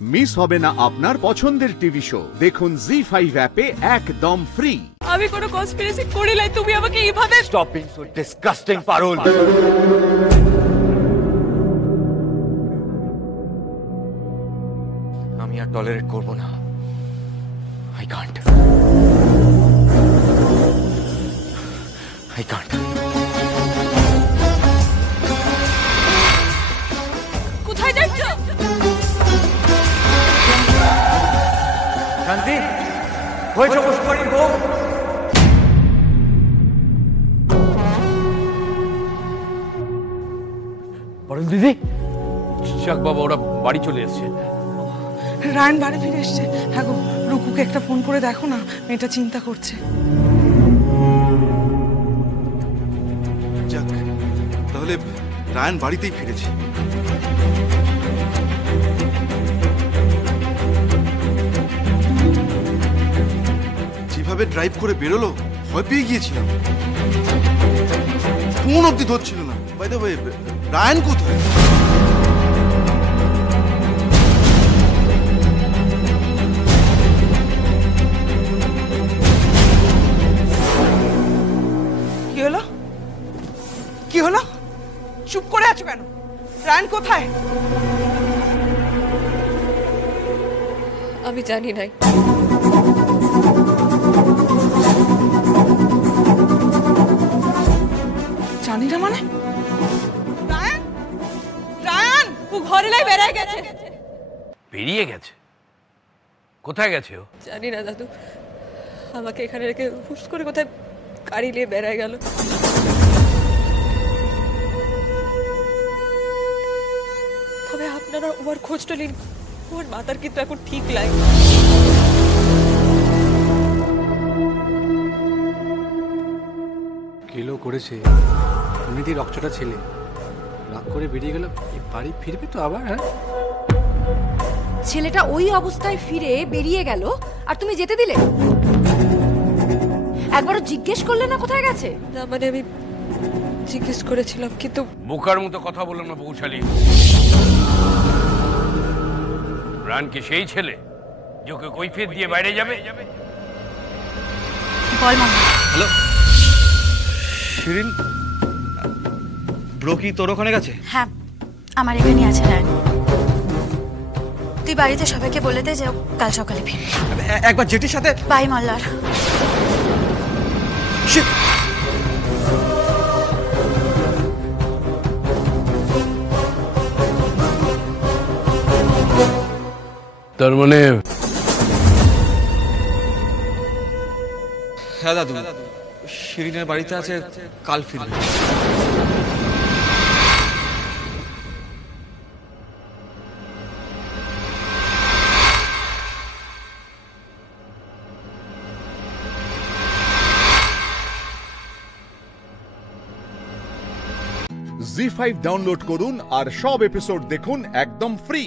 Miss হবে না আপনার পছন্দের টিভি শো। দেখুন জি5 অ্যাপে একদম ফ্রি। আমি কোনো কনস্পিরেসি করি নাই, তুমি আমাকে এইভাবে স্টপ বিং সো ডিসগাস্টিং পারুল। আমি আর টলারেট করব না। I can't. কোথায় যাচ্ছ? শান্তি হয়েছে পুষ্করিণীর বউ। পারুল দিদি, যাক বাবা, ওরা বাড়ি চলে এসছে। রায়ন বাড়ি ফিরে এসছে। হ্যাঁ গো, রুকুকে একটা ফোন করে দেখো না, মেয়েটা চিন্তা করছে। যাক, তাহলে রায়ন বাড়িতেই ফিরেছে। যেভাবে ড্রাইভ করে বেরোলো, ভয় পেয়ে গিয়েছিলাম। ফোন অব্দি ধরছিল না। বাই দ্য ওয়ে, রায়ন কোথায়? কি হলো? চুপ করে আছো কেন? রায়ন কোথায়? আমি জানি নাই। জানি না মানে? রায়ন, রায়ন ও ঘরে নাই, বেরিয়ে গেছে। বেরিয়ে গেছে? কোথায় গেছে ও? জানি না দাদু, আমাকে এখানে রেখে হুশ করে কোথায় গাড়ি নিয়ে বেরিয়ে গেল। তবে আপনারা ওর খোঁজটা নিন, ওর মাথার কিন্তু এখন ঠিক লাগে। কেলো করেছে, এমনিতেই রক্তটা ছেলে, রাগ করে বেরিয়ে গেল। বাড়ি ফিরবে তো আবার? হ্যাঁ, ছেলেটা ওই অবস্থায় ফিরে বেরিয়ে গেল আর তুমি যেতে দিলে? একবারও জিজ্ঞেস করলে না কোথায় গেছে? না মানে আমি জিজ্ঞেস করেছিলাম, কিন্তু বোকার মতো কথা বললাম না বৌশালী। রান কি সেই ছেলে যে ওকে কৈফিয়ত দিয়ে বাইরে যাবে? বল মামা। হ্যালো শিরিন, ব্রো কি তোর ওখানে গেছে? হ্যাঁ, আমার এখানে আছে রায়ন। তুই বাড়িতে সবাইকে বলে দে যে কাল সকালে ফিরবে। একবার জেটির সাথে। বাই মল্লার। তার মানে হ্যাঁ দাদু, শিরিনের বাড়িতে আছে, কাল ফিরবে। জি5 ডাউনলোড করুন আর সব এপিসোড দেখুন একদম ফ্রি।